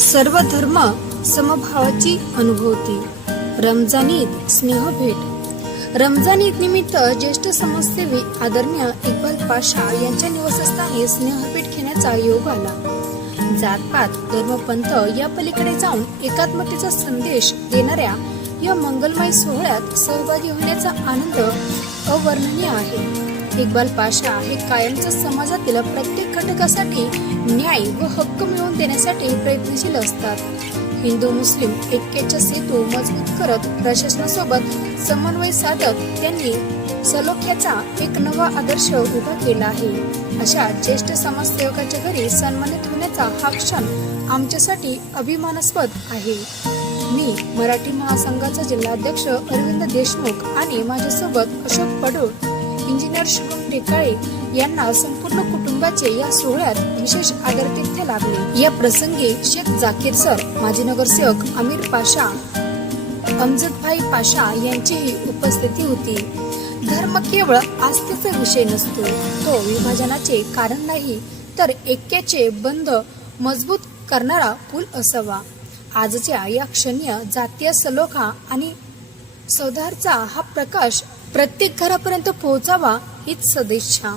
सर्व धर्म समभावाची अनुभवती रमजान ईद स्नेह भेट रमजान ईद निमित्त ज्येष्ठ समाजसेवी आदरणीय इक्बाल पाशा यांच्या निवासस्थानी स्नेहभेट घेण्याचा योग आला. जातपात धर्मपंथ या पलीकडे जाऊन एकात्मतेचा संदेश देणाऱ्या या मंगलमय सोहळ्यात सहभागी होण्याचा आनंद अवर्णनीय आहे. इक्बाल पाशा हे कायमच समाजातील प्रत्येक घटकासाठी न्याय व हक्क मिळवून देण्यासाठी प्रयत्नशील असतात. हिंदू मुस्लिम ऐक्याचा सेतू मजबूत करत प्रशासनासोबत समन्वय साधत त्यांनी सलोख्याचा एक नवा आदर्श उभा केला आहे. अशा ज्येष्ठ समाजसेवकाच्या घरी सन्मानित होण्याचा हा क्षण आमच्यासाठी अभिमानास्पद आहे. मी मराठी महासंघाचा जिल्हाध्यक्ष अरविंद देशमुख आणि माझ्यासोबत अशोक पडोळ इंजिनियर शुभम टेकाळे यांना संपूर्ण कुटुंबाचे या सोहळ्यात विशेष आदरातिथ्य लाभले. या प्रसंगी शेख जाकीर सर माजी नगरसेवक अमीर पाशा अमजदभाई पाशा यांचीही उपस्थिती होती. धर्म केवळ आस्थेचा विषय नसतो तो विभाजनाचे कारण नाही तर ऐक्याचे बंध मजबूत करणारा पूल असावा. आजच्या या क्षणीय जातीय सलोखा आणि सौधारचा हा प्रकाश प्रत्येक घरापर्यंत पोहोचावा हीच सदिच्छा.